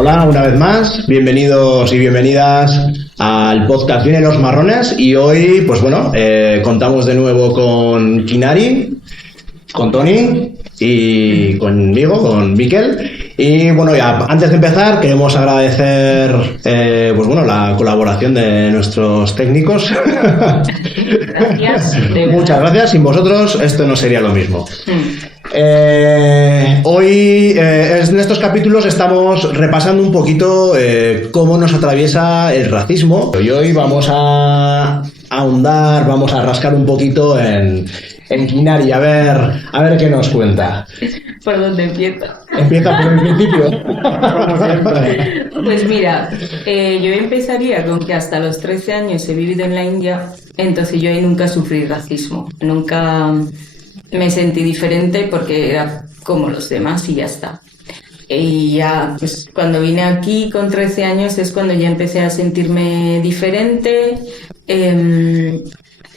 Hola, una vez más, bienvenidos y bienvenidas al podcast Vienen los Marrones y hoy, pues bueno, contamos de nuevo con Kinari, con Tony y conmigo, con Miquel. Y bueno, ya antes de empezar queremos agradecer pues bueno, la colaboración de nuestros técnicos. Gracias. Muchas gracias, sin vosotros esto no sería lo mismo. Hoy en estos capítulos estamos repasando un poquito cómo nos atraviesa el racismo y hoy vamos a ahondar, vamos a rascar un poquito en Kinari, a ver qué nos cuenta. ¿Por dónde empieza? Empieza por el principio, como siempre. Pues mira, yo empezaría con que hasta los 13 años he vivido en la India, entonces yo ahí nunca sufrí racismo, nunca me sentí diferente porque era como los demás y ya está. Y ya, pues cuando vine aquí con 13 años es cuando ya empecé a sentirme diferente.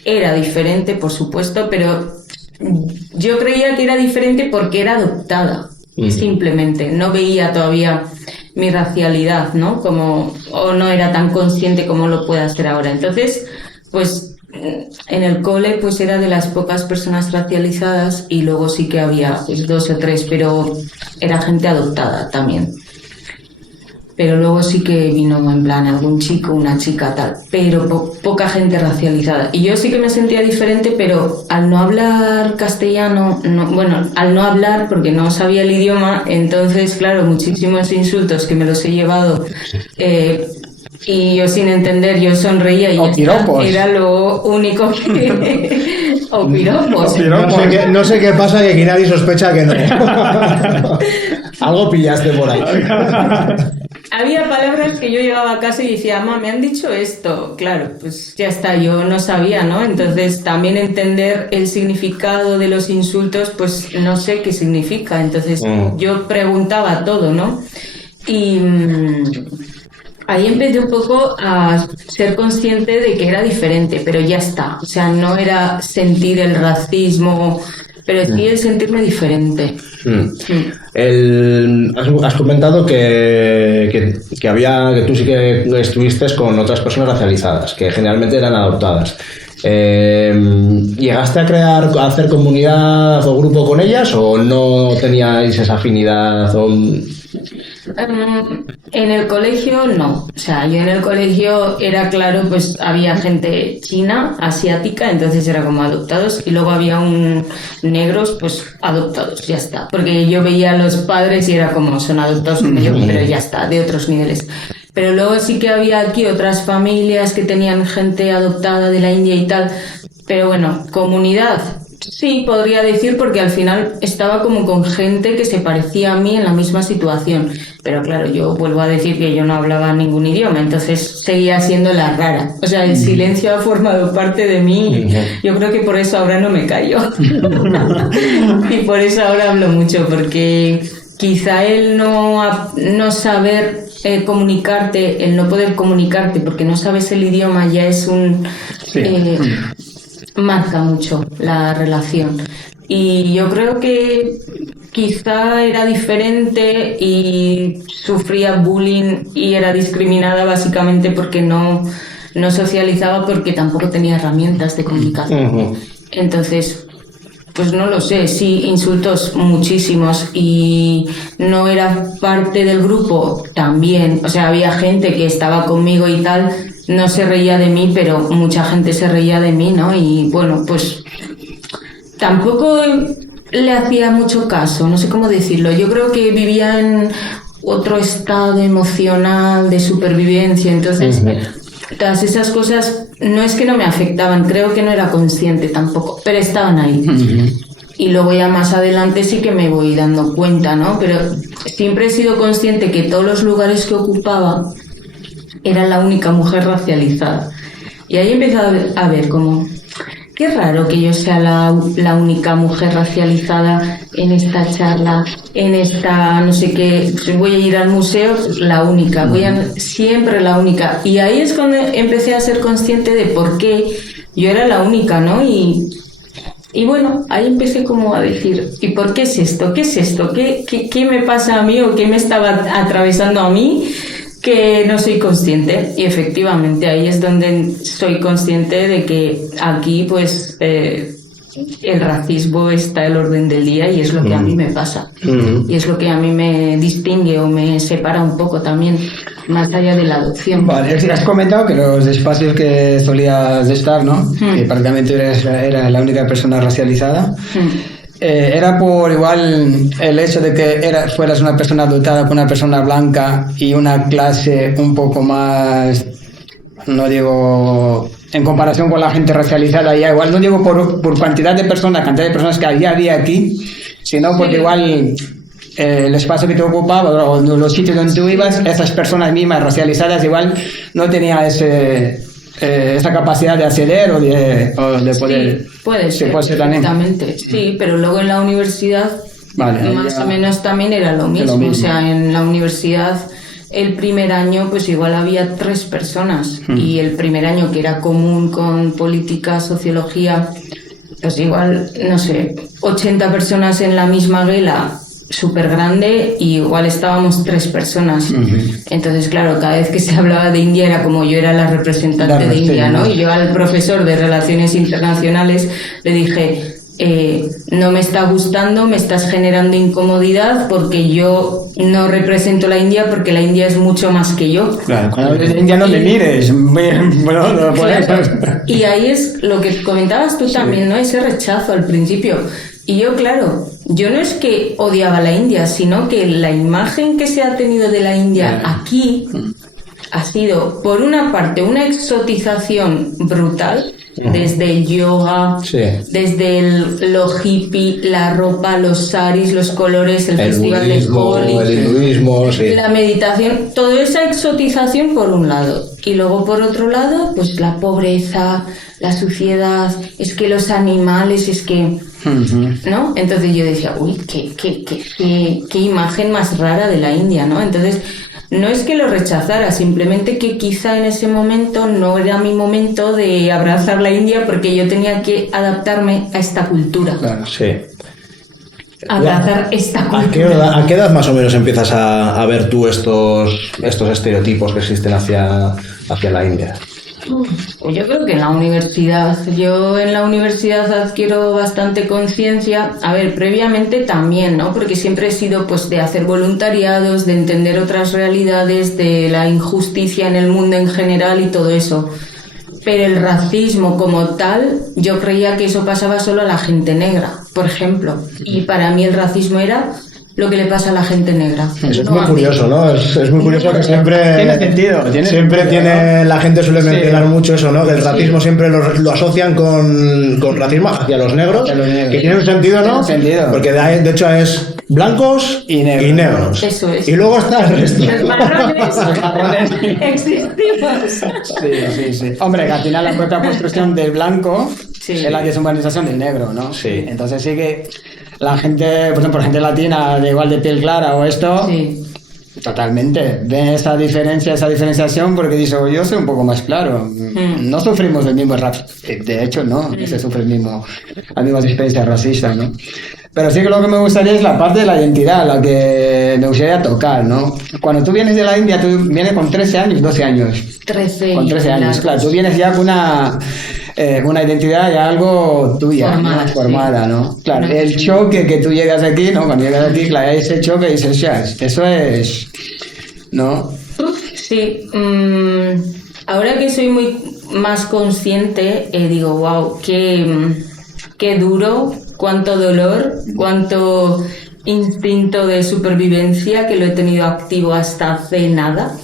Era diferente, por supuesto, pero yo creía que era diferente porque era adoptada, simplemente. No veía todavía mi racialidad, ¿no? O no era tan consciente como lo puedo hacer ahora. Entonces, pues en el cole pues era de las pocas personas racializadas y luego sí que había pues 2 o 3, pero era gente adoptada también. Pero luego sí que vino en plan algún chico, una chica, tal, pero poca gente racializada. Y yo sí que me sentía diferente, pero al no hablar castellano, al no hablar porque no sabía el idioma, entonces, claro, muchísimos insultos que me los he llevado y yo sin entender, yo sonreía y era lo único que... O piropos. No sé qué pasa, que Kinari sospecha que no. Algo pillaste por ahí. Había palabras que yo llegaba a casa y decía, mamá, me han dicho esto. Claro, pues ya está, yo no sabía, ¿no? Entonces también entender el significado de los insultos, pues no sé qué significa. Entonces yo preguntaba todo, ¿no? Y ahí empecé un poco a ser consciente de que era diferente, pero ya está. O sea, no era sentir el racismo, pero sí el sentirme diferente. Has comentado que tú sí que estuviste con otras personas racializadas, que generalmente eran adoptadas. ¿Llegaste a hacer comunidad o grupo con ellas o no teníais esa afinidad? En el colegio no, o sea, yo en el colegio era claro, pues había gente china, asiática, entonces era como adoptados y luego había negros, pues adoptados, ya está, porque yo veía a los padres y era como son adoptados como yo, pero ya está, de otros niveles. Pero luego sí que había aquí otras familias que tenían gente adoptada de la India y tal, pero bueno, comunidad. Sí, podría decir, porque al final estaba como con gente que se parecía a mí en la misma situación. Pero claro, yo vuelvo a decir que yo no hablaba ningún idioma, entonces seguía siendo la rara. O sea, el silencio ha formado parte de mí. Yo creo que por eso ahora no me callo. Y por eso ahora hablo mucho, porque quizá el no saber comunicarte, el no poder comunicarte porque no sabes el idioma ya es marca mucho la relación. Y yo creo que quizá era diferente y sufría bullying y era discriminada básicamente porque no socializaba, porque tampoco tenía herramientas de comunicación. Entonces, pues no lo sé, sí, insultos muchísimos y no era parte del grupo también. O sea, había gente que estaba conmigo y tal, no se reía de mí, pero mucha gente se reía de mí, ¿no? Y bueno, pues tampoco le hacía mucho caso, no sé cómo decirlo. Yo creo que vivía en otro estado emocional de supervivencia, entonces todas esas cosas no es que no me afectaban, creo que no era consciente tampoco, pero estaban ahí. Y luego ya más adelante sí que me voy dando cuenta, ¿no? Pero siempre he sido consciente que todos los lugares que ocupaba era la única mujer racializada. Y ahí empecé a ver como, qué raro que yo sea la única mujer racializada en esta charla, en esta no sé qué, voy a ir al museo, la única, siempre la única. Y ahí es cuando empecé a ser consciente de por qué yo era la única, ¿no? Y Y bueno, ahí empecé como a decir, ¿y por qué es esto? ¿Qué es esto? ¿Qué me pasa a mí o qué me estaba atravesando a mí que no soy consciente? Y efectivamente ahí es donde soy consciente de que aquí pues el racismo está al orden del día y es lo que a mí me pasa. Y es lo que a mí me distingue o me separa un poco también, más allá de la adopción. Vale, has comentado que los espacios que solías estar, ¿no? Que prácticamente eras la única persona racializada. Era por igual el hecho de que fueras una persona dotada por una persona blanca y una clase un poco más, no digo en comparación con la gente racializada, ya igual no digo por cantidad de personas que había aquí, sino porque igual el espacio que te ocupaba o los sitios donde tú ibas, esas personas mismas racializadas igual no tenían esa capacidad de acceder o de poder. Sí, puede ser perfectamente. Sí, pero luego en la universidad más o menos también era lo mismo. O sea, en la universidad el primer año pues igual había 3 personas y el primer año que era común con política, sociología, pues igual, no sé, 80 personas en la misma guela súper grande y igual estábamos 3 personas. Entonces, claro, cada vez que se hablaba de India era como yo era la representante de India, ¿no? Y yo al profesor de Relaciones Internacionales le dije, no me está gustando, me estás generando incomodidad porque yo no represento la India porque la India es mucho más que yo. Claro, cuando de India no le mires. Bueno, no puedes. Y ahí es lo que comentabas tú también, ¿no? Ese rechazo al principio. Y yo, claro, yo no es que odiaba la India, sino que la imagen que se ha tenido de la India aquí ha sido, por una parte, una exotización brutal, desde el yoga, desde lo hippie, la ropa, los saris, los colores, el festival de Holi, el hinduismo, la meditación, toda esa exotización por un lado. Y luego por otro lado, pues la pobreza, la suciedad, es que los animales, es que... ¿no? Entonces yo decía, uy, qué imagen más rara de la India, ¿no? Entonces, no es que lo rechazara, simplemente que quizá en ese momento no era mi momento de abrazar la India porque yo tenía que adaptarme a esta cultura. Claro, sí. Abrazar esta cultura. ¿A qué edad más o menos empiezas a ver tú estos estereotipos que existen hacia la India? Pues yo creo que en la universidad. Yo en la universidad adquiero bastante conciencia. A ver, previamente también, ¿no? Porque siempre he sido pues de hacer voluntariados, de entender otras realidades, de la injusticia en el mundo en general y todo eso. Pero el racismo como tal, yo creía que eso pasaba solo a la gente negra, por ejemplo. Y para mí el racismo era lo que le pasa a la gente negra. Eso es muy curioso, ¿no? Es muy curioso que siempre... Tiene sentido. Siempre tiene... La gente suele mencionar mucho eso, ¿no? Que el racismo siempre lo asocian con racismo hacia los negros. Que tiene un sentido, ¿no? Tiene sentido. Porque de hecho es blancos y negros. Eso es. Y luego está el resto. Los marrones existimos. Sí. Hombre, que al final la propia construcción del blanco es la deshumanización del negro, ¿no? Sí. Entonces sí que la gente, por ejemplo, gente latina de igual de piel clara o esto, totalmente ven esa diferenciación porque dice, yo soy un poco más claro. No sufrimos el mismo racismo. De hecho, no se sufre las mismas experiencias racistas, ¿no? Pero sí que lo que me gustaría es la parte de la identidad, la que me gustaría tocar, ¿no? Cuando tú vienes de la India, tú vienes con 13 años, 12 años. 13. Con 13 años, claro. Tú vienes ya con una identidad ya algo tuya, formada, ¿no? Claro, el choque que tú llegas aquí, ¿no? Cuando llegas aquí, claro, ese choque dices, ya, eso es, ¿no? Sí. Ahora que soy muy más consciente, digo, wow, qué duro, cuánto dolor, cuánto instinto de supervivencia que lo he tenido activo hasta hace nada.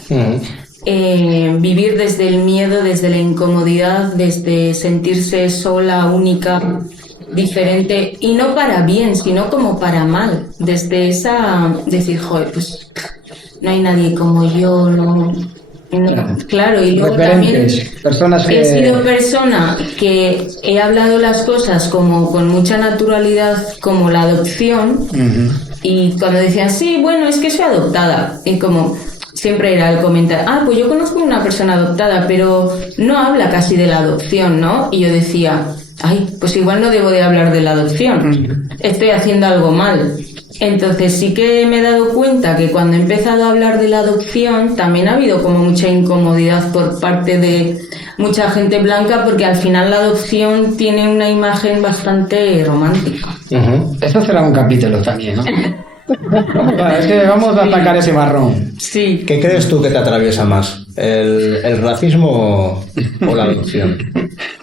Vivir desde el miedo, desde la incomodidad, desde sentirse sola, única, diferente, y no para bien, sino como para mal. Desde decir, joder, pues no hay nadie como yo, no. Claro, y luego también he sido persona que he hablado las cosas como con mucha naturalidad, como la adopción, y cuando decían, sí, bueno, es que soy adoptada, y como... Siempre era el comentario, pues yo conozco una persona adoptada, pero no habla casi de la adopción, ¿no? Y yo decía, ay, pues igual no debo de hablar de la adopción, estoy haciendo algo mal. Entonces sí que me he dado cuenta que cuando he empezado a hablar de la adopción también ha habido como mucha incomodidad por parte de mucha gente blanca, porque al final la adopción tiene una imagen bastante romántica. Esto será un capítulo también, ¿no? Es que vamos a atacar ese marrón. Sí. ¿Qué crees tú que te atraviesa más? ¿El racismo o la adopción?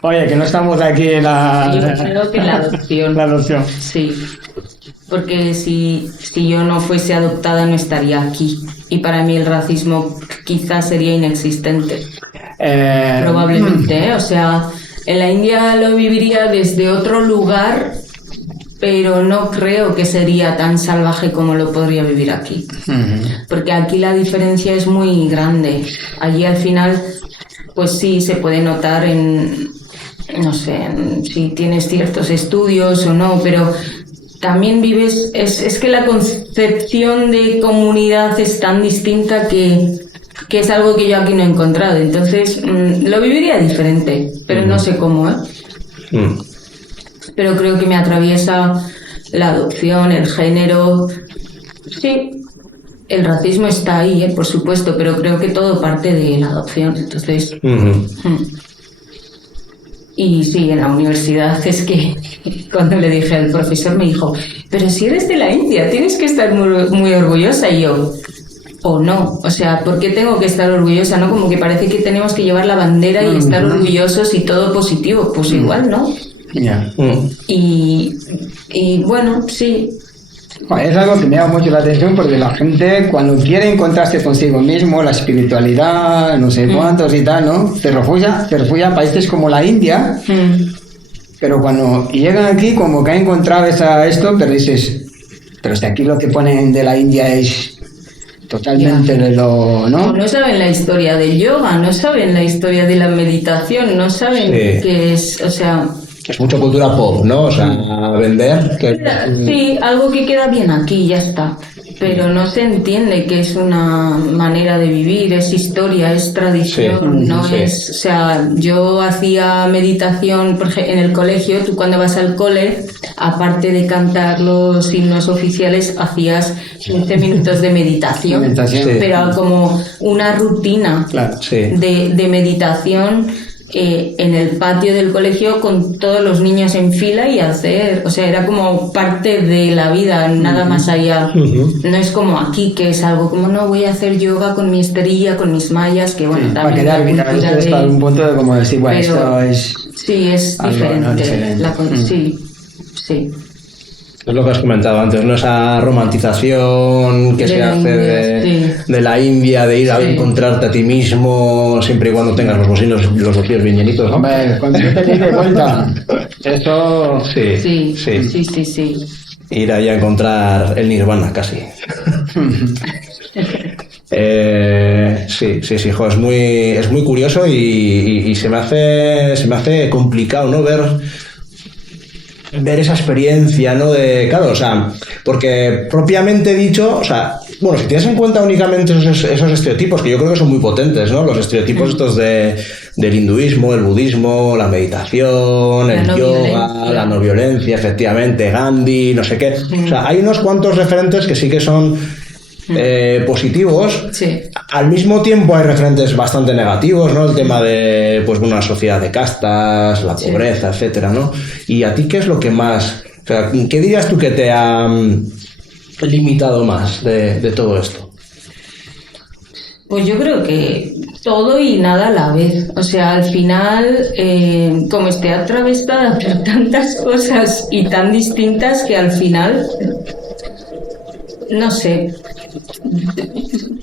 Oye, que no estamos aquí en la... Yo creo que la adopción. La adopción. Sí. Porque si yo no fuese adoptada no estaría aquí. Y para mí el racismo quizás sería inexistente. Probablemente, ¿eh? O sea, en la India lo viviría desde otro lugar, pero no creo que sería tan salvaje como lo podría vivir aquí. Porque aquí la diferencia es muy grande. Allí al final, pues sí, se puede notar en, no sé, en si tienes ciertos estudios o no, pero también vives, es que la concepción de comunidad es tan distinta que es algo que yo aquí no he encontrado. Entonces, lo viviría diferente, pero no sé cómo, ¿eh? Pero creo que me atraviesa la adopción, el género. Sí, el racismo está ahí, por supuesto, pero creo que todo parte de la adopción. Entonces, y sí, en la universidad es que cuando le dije al profesor me dijo, pero si eres de la India, tienes que estar muy, muy orgullosa. Y yo, o no, o sea, ¿por qué tengo que estar orgullosa? ¿No? Como que parece que tenemos que llevar la bandera y estar orgullosos y todo positivo. Pues igual, ¿no? Y bueno, sí. Es algo que me llama mucho la atención, porque la gente cuando quiere encontrarse consigo mismo, la espiritualidad, no sé cuántos y tal, ¿no? Se refugia a países como la India, pero cuando llegan aquí como que han encontrado esto, pero dices, pero si aquí lo que ponen de la India es totalmente de lo... ¿no? Saben la historia del yoga, no saben la historia de la meditación, no saben qué es, o sea... Es mucha cultura pop, ¿no? O sea, vender... Sí, algo que queda bien aquí, ya está. Pero no se entiende que es una manera de vivir, es historia, es tradición, es... O sea, yo hacía meditación en el colegio, tú cuando vas al cole, aparte de cantar los himnos oficiales, hacías 15 minutos de meditación. Pero como una rutina de meditación... en el patio del colegio con todos los niños en fila y hacer, o sea, era como parte de la vida, nada más allá. No es como aquí, que es algo como, no, voy a hacer yoga con mi esterilla, con mis mallas, que bueno, también para quedar bien, es para un punto de como decir, bueno, esto es... Sí, es diferente. Sí. Es lo que has comentado antes, ¿no? Esa romantización que se hace de la India, de ir a encontrarte a ti mismo, siempre y cuando tengas los bolsillos bien llenitos, ¿no? Hombre, cuando te des cuenta, eso... Sí. Ir ahí a encontrar el nirvana, casi. Sí, jo, es muy curioso y se me hace complicado, ¿no? Ver esa experiencia, ¿no? Claro, o sea, porque propiamente dicho, o sea, bueno, si tienes en cuenta únicamente esos estereotipos, que yo creo que son muy potentes, ¿no? Los estereotipos estos del hinduismo, el budismo, la meditación, el yoga, la no violencia, efectivamente, Gandhi, no sé qué. O sea, hay unos cuantos referentes que sí que son positivos. Al mismo tiempo hay referentes bastante negativos, ¿no? El tema de, pues, una sociedad de castas, la pobreza, etcétera, ¿no? ¿Y a ti qué es lo que más, o sea, qué dirías tú que te ha limitado más de todo esto? Pues yo creo que todo y nada a la vez. O sea, al final, como estoy atravesada por tantas cosas y tan distintas, que al final, no sé,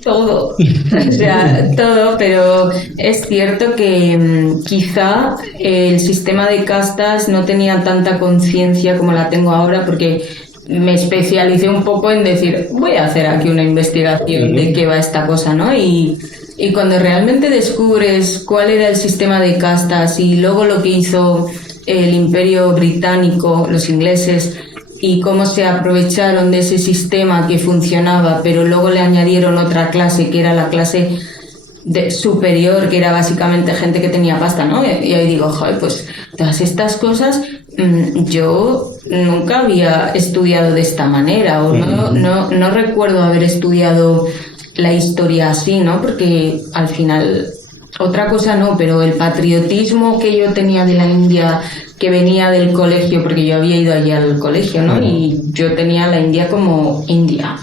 todo, o sea, todo, pero es cierto que quizá el sistema de castas no tenía tanta conciencia como la tengo ahora, porque me especialicé un poco en decir, voy a hacer aquí una investigación de qué va esta cosa, ¿no? Y cuando realmente descubres cuál era el sistema de castas y luego lo que hizo el Imperio Británico, los ingleses, y cómo se aprovecharon de ese sistema que funcionaba, pero luego le añadieron otra clase, que era la clase superior, que era básicamente gente que tenía pasta, ¿no? Y ahí digo, joder, pues todas estas cosas yo nunca había estudiado de esta manera, o no recuerdo haber estudiado la historia así, ¿no? Porque al final, otra cosa no, pero el patriotismo que yo tenía de la India, que venía del colegio, porque yo había ido allí al colegio, ¿no? Y yo tenía la India como India,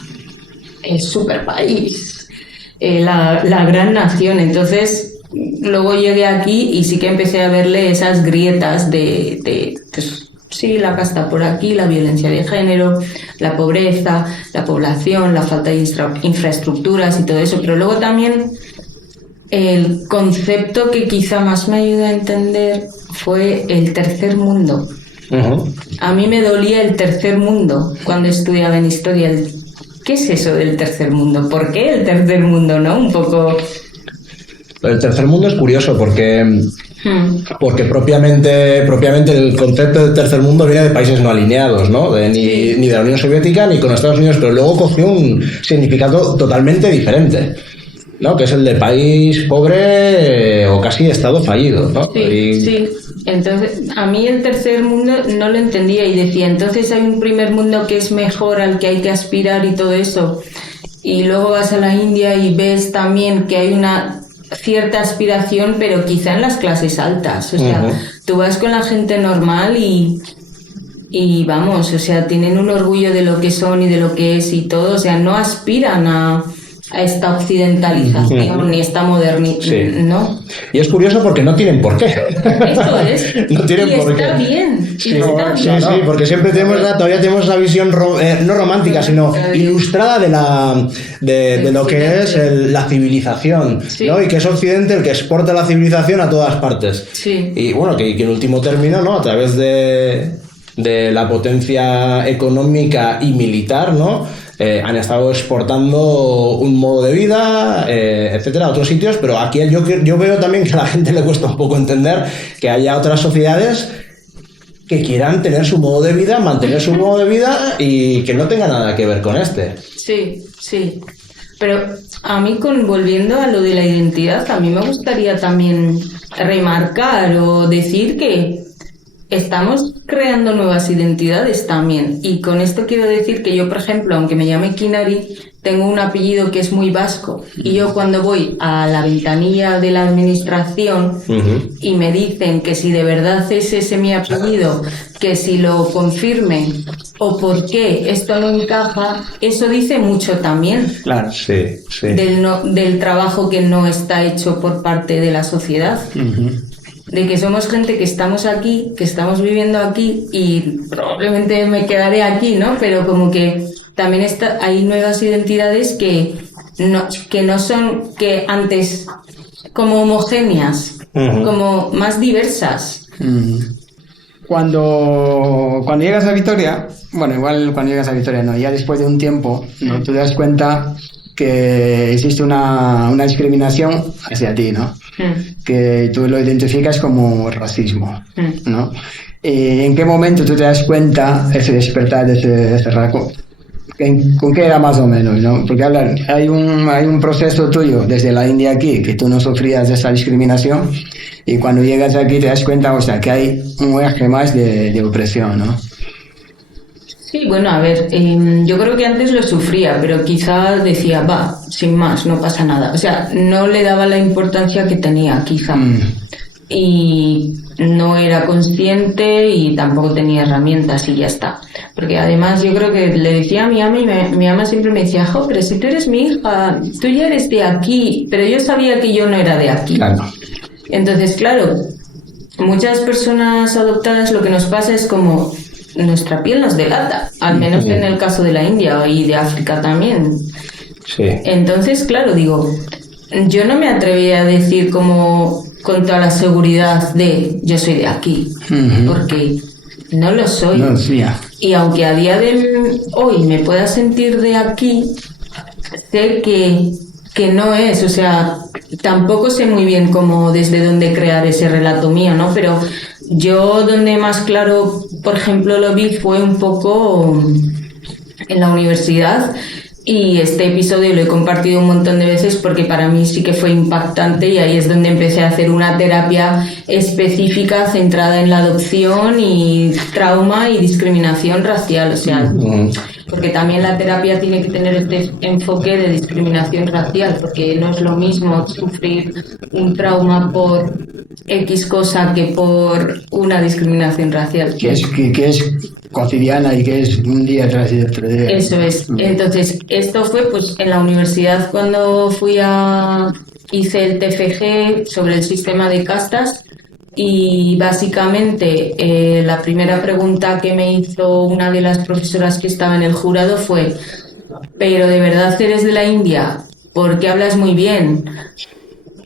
el super país, la gran nación. Entonces, luego llegué aquí y sí que empecé a verle esas grietas de pues, sí, la casta por aquí, la violencia de género, la pobreza, la población, la falta de infraestructuras y todo eso. Pero luego también el concepto que quizá más me ayudó a entender fue el tercer mundo. A mí me dolía el tercer mundo cuando estudiaba en historia. ¿Qué es eso del tercer mundo? ¿Por qué el tercer mundo, no? Un poco... El tercer mundo es curioso porque propiamente el concepto del tercer mundo viene de países no alineados, ¿no? Ni de la Unión Soviética ni con Estados Unidos, pero luego cogió un significado totalmente diferente, ¿no? Que es el de país pobre o casi estado fallido, ¿no? Sí. Entonces, a mí el tercer mundo no lo entendía y decía, entonces hay un primer mundo que es mejor, al que hay que aspirar y todo eso. Y luego vas a la India y ves también que hay una cierta aspiración, pero quizá en las clases altas. O sea, tú vas con la gente normal y vamos, o sea, tienen un orgullo de lo que son y de lo que es y todo. O sea, no aspiran a esta occidentalización ni esta modernidad, ¿no? Y es curioso porque no tienen por qué. Eso es. No tienen por qué. Está bien. Sí, porque siempre todavía tenemos esa visión no romántica, sino ilustrada de lo que es la civilización, ¿no? Y que es Occidente el que exporta la civilización a todas partes. Sí. Y bueno, que en último término, ¿no? A través de la potencia económica y militar, ¿no? Han estado exportando un modo de vida, etcétera, a otros sitios, pero aquí yo veo también que a la gente le cuesta un poco entender que haya otras sociedades que quieran tener su modo de vida, mantener su modo de vida y que no tenga nada que ver con este. Sí. Pero a mí, volviendo a lo de la identidad, a mí me gustaría también remarcar o decir que estamos creando nuevas identidades también. Y con esto quiero decir que yo, por ejemplo, aunque me llame Kinari, tengo un apellido que es muy vasco. Y yo cuando voy a la ventanilla de la administración y me dicen que si de verdad es ese mi apellido, que si lo confirmen o por qué esto no encaja, eso dice mucho también. Claro, sí. Del trabajo que no está hecho por parte de la sociedad. De que somos gente que estamos aquí, que estamos viviendo aquí y probablemente me quedaré aquí, ¿no? Pero como que también hay nuevas identidades que no son, que antes como homogéneas, como más diversas. Cuando llegas a Vitoria, bueno, igual cuando llegas a Vitoria no, ya después de un tiempo, ¿no? Tú te das cuenta que existe una discriminación hacia ti, ¿no? Que tú lo identificas como racismo, ¿no? ¿En qué momento tú te das cuenta ese despertar de ese rasgo? ¿Con qué era más o menos, no? Porque hay un proceso tuyo desde la India aquí, que tú no sufrías de esa discriminación, y cuando llegas aquí te das cuenta, o sea, que hay un eje más de opresión, ¿no? Sí, bueno, a ver, yo creo que antes lo sufría, pero quizá decía, sin más, no pasa nada. O sea, no le daba la importancia que tenía, quizá. Y no era consciente y tampoco tenía herramientas y ya está. Porque además yo creo que le decía a mi ama y mi ama siempre me decía, pero si tú eres mi hija, tú ya eres de aquí. Pero yo sabía que yo no era de aquí. Claro. Entonces, claro, muchas personas adoptadas lo que nos pasa es como nuestra piel nos delata, al menos en el caso de la India y de África también. Sí. Entonces, claro, digo, yo no me atrevía a decir como con toda la seguridad de yo soy de aquí, porque no lo soy. No, sí. Y aunque a día de hoy me pueda sentir de aquí, sé que no es, o sea, tampoco sé muy bien cómo, desde dónde crear ese relato mío, ¿no? Pero yo donde más claro, por ejemplo, lo vi fue un poco en la universidad Y este episodio lo he compartido un montón de veces porque para mí sí que fue impactante y ahí es donde empecé a hacer una terapia específica centrada en la adopción y trauma y discriminación racial, o sea, porque también la terapia tiene que tener este enfoque de discriminación racial, porque no es lo mismo sufrir un trauma por X cosa que por una discriminación racial. Que es cotidiana y que es un día tras otro día. Eso es. Entonces, esto fue pues en la universidad cuando hice el TFG sobre el sistema de castas y básicamente la primera pregunta que me hizo una de las profesoras que estaba en el jurado fue: ¿pero de verdad eres de la India? Porque hablas muy bien.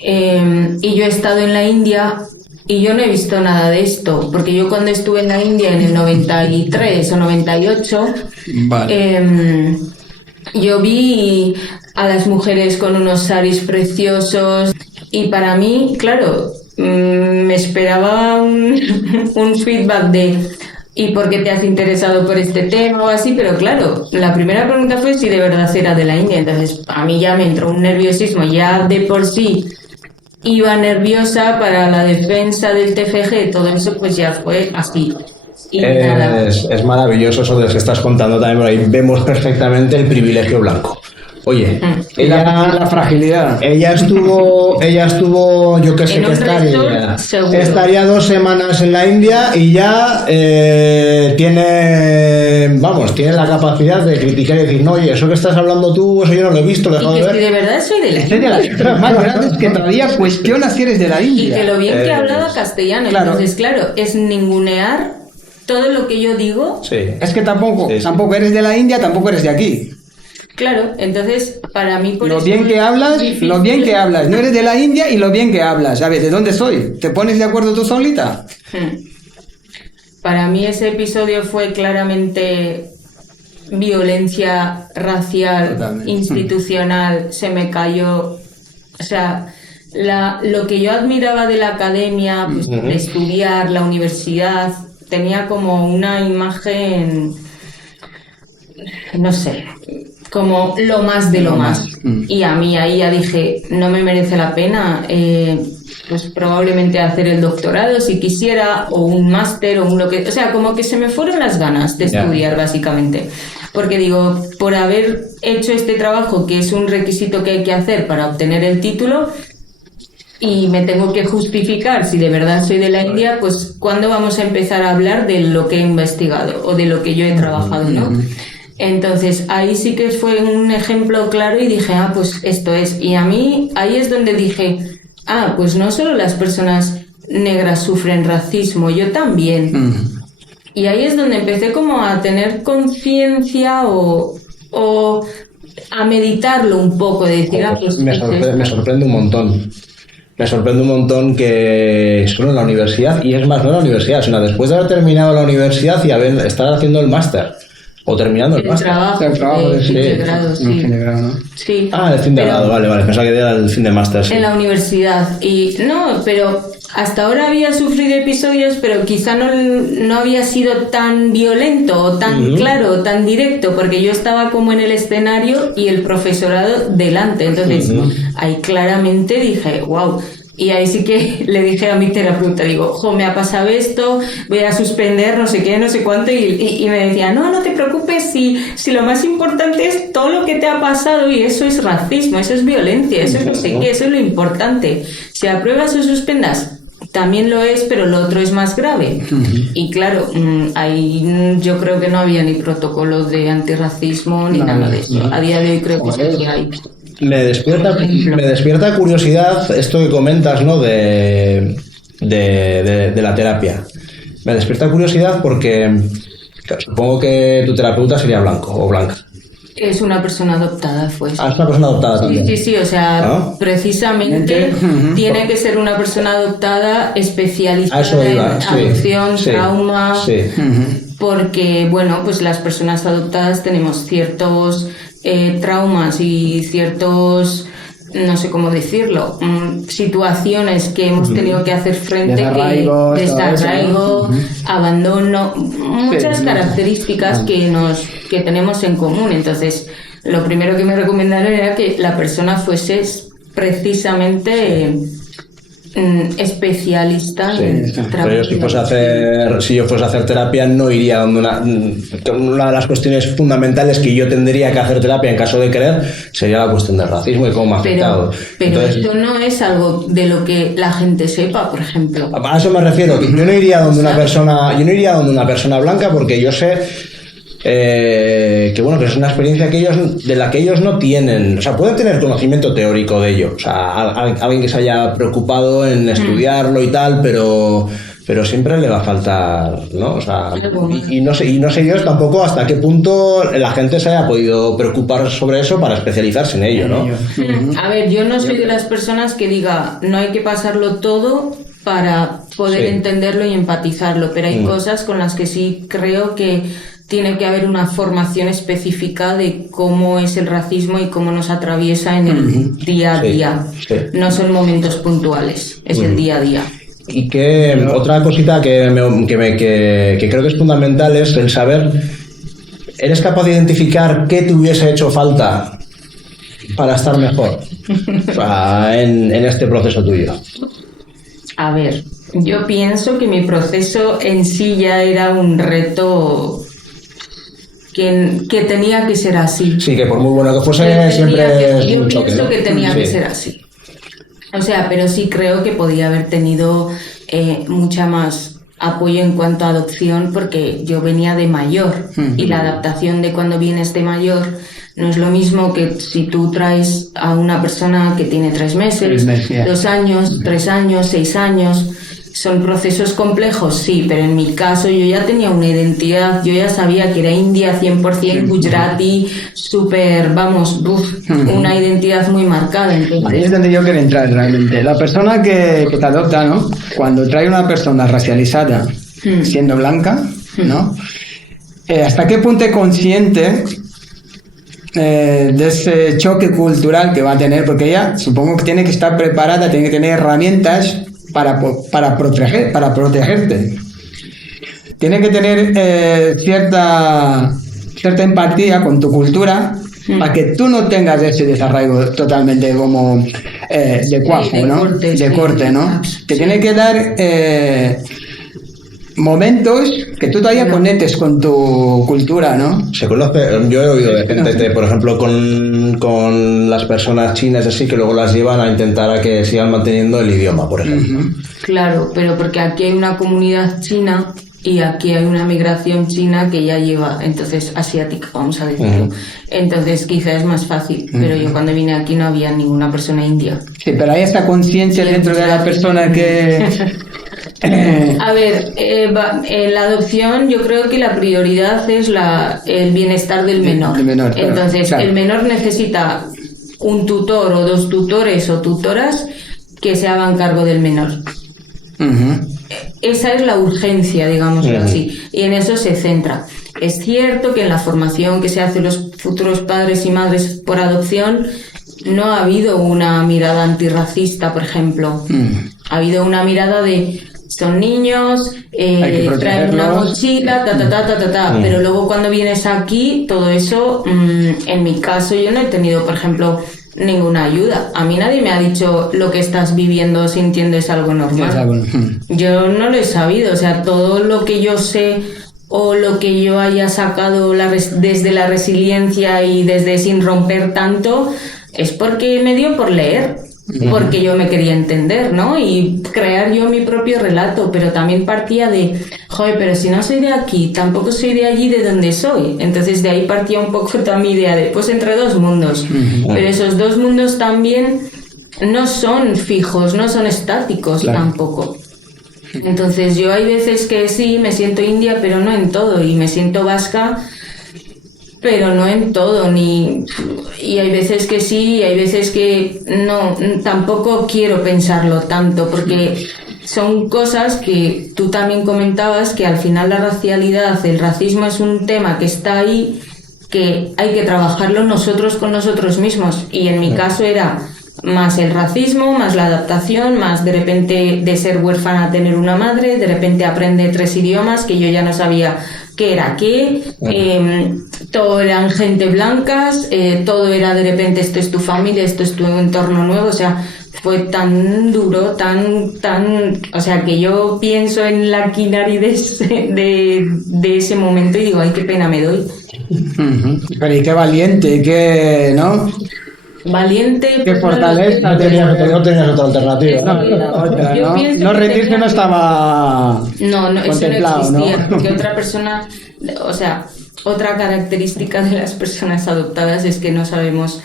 Y yo he estado en la India y yo no he visto nada de esto, porque yo cuando estuve en la India en el 93 o 98, vale. Yo vi a las mujeres con unos saris preciosos y para mí, claro, me esperaba un feedback de ¿y por qué te has interesado por este tema o así? Pero claro, la primera pregunta fue si de verdad era de la India, entonces a mí ya me entró un nerviosismo, ya de por sí iba nerviosa para la defensa del TFG, todo eso pues ya fue así. Es maravilloso eso de lo que estás contando también, por ahí vemos perfectamente el privilegio blanco. Oye, la fragilidad. Ella estuvo, yo que sé que estaría 2 semanas en la India y ya tiene la capacidad de criticar y decir, no, oye, eso que estás hablando tú, eso yo no lo he visto, lo he dejado de ver. Y que si de verdad soy de la India. Lo más grande es que todavía cuestiona si eres de la India. Y que lo bien que hablaba castellano. Claro. Entonces, claro, es ningunear todo lo que yo digo. Sí. Es que tampoco eres de la India, tampoco eres de aquí. Claro, entonces para mí por lo bien que hablas, no eres de la India y lo bien que hablas, ¿sabes? ¿De dónde soy? ¿Te pones de acuerdo tú solita? Para mí ese episodio fue claramente violencia racial, totalmente. Institucional, se me cayó, o sea, lo que yo admiraba de la academia, pues, de estudiar, la universidad, tenía como una imagen, no sé, como lo más de lo más. Y a mí ahí ya dije, no me merece la pena, pues probablemente hacer el doctorado si quisiera, o un máster, o o sea, como que se me fueron las ganas de estudiar, básicamente. Porque digo, por haber hecho este trabajo, que es un requisito que hay que hacer para obtener el título, y me tengo que justificar si de verdad soy de la India, pues ¿cuándo vamos a empezar a hablar de lo que he investigado o de lo que yo he trabajado, ¿no? Entonces ahí sí que fue un ejemplo claro y dije, pues esto es. Y a mí ahí es donde dije, pues no solo las personas negras sufren racismo, yo también. Y ahí es donde empecé como a tener conciencia o a meditarlo un poco, de decir, pues me sorprende un montón. Me sorprende un montón que solo en la universidad, y es más, no en la universidad, sino después de haber terminado la universidad y estar haciendo el máster. O terminando el máster. El trabajo de fin de grado, sí. Fin de grado, ¿no? Sí. El fin de grado, vale. Pensaba que era el fin de máster. Sí. En la universidad. Y no, pero hasta ahora había sufrido episodios, pero quizá no había sido tan violento, o tan claro, o tan directo, porque yo estaba como en el escenario y el profesorado delante. Entonces, ahí claramente dije, wow. Y ahí sí que le dije a mi terapeuta, digo, me ha pasado esto, voy a suspender no sé qué, no sé cuánto, y me decía, no te preocupes, si lo más importante es todo lo que te ha pasado, y eso es racismo, eso es violencia, eso es no sé qué, eso es lo importante. Si apruebas o suspendas, también lo es, pero lo otro es más grave. Y claro, ahí yo creo que no había ni protocolos de antirracismo ni nada de eso. A día de hoy creo que sí hay. Me despierta curiosidad esto que comentas, ¿no? De la terapia. Me despierta curiosidad porque supongo que tu terapeuta sería blanco o blanca. Es una persona adoptada, pues. Es una persona adoptada también. Sí, o sea, precisamente tiene que ser una persona adoptada especializada en adopción, trauma, porque, bueno, pues las personas adoptadas tenemos ciertos traumas y ciertos, no sé cómo decirlo, situaciones que hemos tenido que hacer frente, desarraigo, abandono, muchas características que tenemos en común. Entonces, lo primero que me recomendaron era que la persona fuese precisamente especialista en terapia. Pero si yo fuese a hacer terapia, no iría donde una de las cuestiones fundamentales que yo tendría que hacer terapia en caso de querer sería la cuestión del racismo y cómo me ha afectado. Pero esto no es algo de lo que la gente sepa, por ejemplo. A eso me refiero. Yo no iría donde una persona blanca porque yo sé que es una experiencia de la que ellos no tienen, o sea, pueden tener conocimiento teórico de ello, o sea, alguien que se haya preocupado en estudiarlo y tal, pero siempre le va a faltar, ¿no? O sea, y no sé yo tampoco hasta qué punto la gente se haya podido preocupar sobre eso para especializarse en ello, ¿no? A ver, yo no soy de las personas que diga no hay que pasarlo todo para poder entenderlo y empatizarlo, pero hay cosas con las que sí creo que tiene que haber una formación específica de cómo es el racismo y cómo nos atraviesa en el día a día. Sí. No son momentos puntuales, es el día a día. Y que otra cosita que creo que es fundamental es el saber, ¿eres capaz de identificar qué te hubiese hecho falta para estar mejor en este proceso tuyo? A ver, yo pienso que mi proceso en sí ya era un reto que tenía que ser así. Sí, que por muy bueno que fuese, siempre es un choque, ¿no? Yo pienso que tenía que ser así. O sea, pero sí creo que podía haber tenido mucha más apoyo en cuanto a adopción porque yo venía de mayor y la adaptación de cuando vienes de mayor no es lo mismo que si tú traes a una persona que tiene 3 meses, 2 años, 3 años, 6 años. Son procesos complejos, sí, pero en mi caso yo ya tenía una identidad, yo ya sabía que era india 100%, gujarati, súper, una identidad muy marcada. Entonces. Ahí es donde yo quiero entrar realmente. La persona que te adopta, ¿no? Cuando trae una persona racializada, siendo blanca, ¿no? ¿Hasta qué punto es consciente de ese choque cultural que va a tener? Porque ella supongo que tiene que estar preparada, tiene que tener herramientas para protegerte. Tiene que tener cierta empatía con tu cultura para que tú no tengas ese desarraigo totalmente como de cuajo, ¿no? De corte, ¿no? Te tiene que dar momentos que tú todavía conectes con tu cultura, ¿no? Se conoce, yo he oído de gente, por ejemplo, con las personas chinas así, que luego las llevan a intentar a que sigan manteniendo el idioma, por ejemplo. Claro, pero porque aquí hay una comunidad china y aquí hay una migración china que ya lleva, entonces, asiática, vamos a decirlo. Entonces, quizás es más fácil, pero yo cuando vine aquí no había ninguna persona india. Sí, pero hay esta conciencia dentro de la persona que... A ver, en la adopción yo creo que la prioridad es el bienestar del menor. Entonces, claro. El menor necesita un tutor o 2 tutores o tutoras que se hagan cargo del menor. Esa es la urgencia, digámoslo así, y en eso se centra. Es cierto que en la formación que se hace los futuros padres y madres por adopción no ha habido una mirada antirracista, por ejemplo. Ha habido una mirada de son niños, traen una mochila, pero luego cuando vienes aquí, todo eso, en mi caso yo no he tenido, por ejemplo, ninguna ayuda. A mí nadie me ha dicho lo que estás viviendo, sintiendo es algo normal. Yo no lo he sabido, o sea, todo lo que yo sé o lo que yo haya sacado desde la resiliencia y desde sin romper tanto, es porque me dio por leer. Porque yo me quería entender, ¿no? Y crear yo mi propio relato, pero también partía de, pero si no soy de aquí, tampoco soy de allí de donde soy. Entonces de ahí partía un poco toda mi idea de, pues entre 2 mundos. Pero esos 2 mundos también no son fijos, no son estáticos tampoco. Entonces yo hay veces que sí, me siento india, pero no en todo, y me siento vasca, pero no en todo, y hay veces que sí, y hay veces que no, tampoco quiero pensarlo tanto, porque son cosas que tú también comentabas, que al final la racialidad, el racismo es un tema que está ahí, que hay que trabajarlo nosotros con nosotros mismos, y en mi caso era más el racismo, más la adaptación, más de repente de ser huérfana a tener una madre, de repente aprende 3 idiomas que yo ya no sabía qué era qué, todo eran gente blancas, todo era de repente esto es tu familia, esto es tu entorno nuevo, o sea, fue tan duro, o sea, que yo pienso en la Kinari de ese momento y digo, ay, qué pena me doy. Pero y qué valiente, qué, ¿no? Valiente, qué fortaleza. No tenías otra alternativa. No rendirse no estaba no, eso no existía, ¿no? porque otra persona, o sea, otra característica de las personas adoptadas es que no sabemos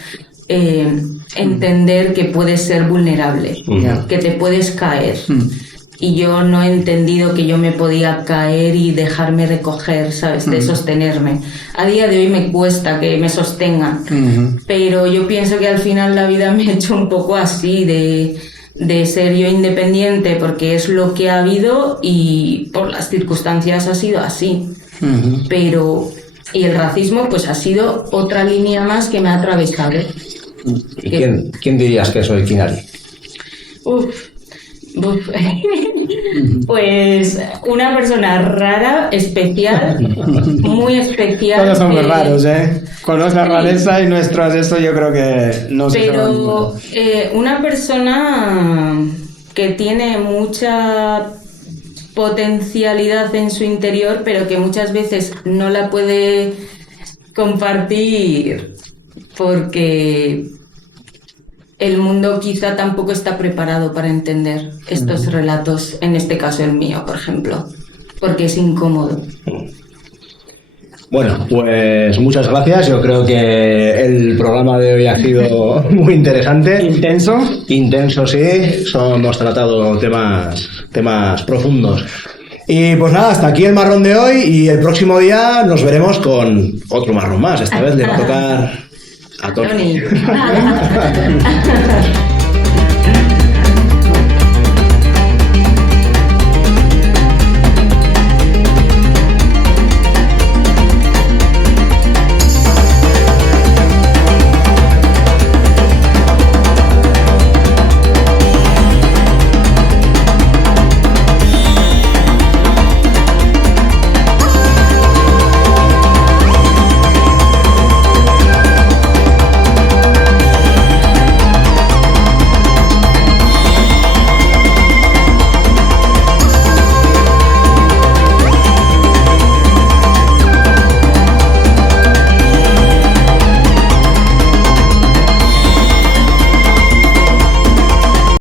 entender que puedes ser vulnerable, que te puedes caer. Y yo no he entendido que yo me podía caer y dejarme recoger, ¿sabes? De sostenerme. A día de hoy me cuesta que me sostengan, pero yo pienso que al final la vida me ha hecho un poco así, de ser yo independiente, porque es lo que ha habido y por las circunstancias ha sido así. Pero, y el racismo pues ha sido otra línea más que me ha atravesado. ¿Y quién dirías que soy Kinari? Pues una persona rara, especial, muy especial. Todos somos raros, ¿eh? Con nuestra rareza y nuestras eso yo creo que no se sabe. Pero una persona que tiene mucha potencialidad en su interior, pero que muchas veces no la puede compartir porque el mundo quizá tampoco está preparado para entender estos relatos, en este caso el mío, por ejemplo, porque es incómodo. Bueno, pues muchas gracias. Yo creo que el programa de hoy ha sido muy interesante. Intenso, sí. Hemos tratado temas profundos. Y pues nada, hasta aquí el marrón de hoy y el próximo día nos veremos con otro marrón más. Esta vez le va a tocar a Tony.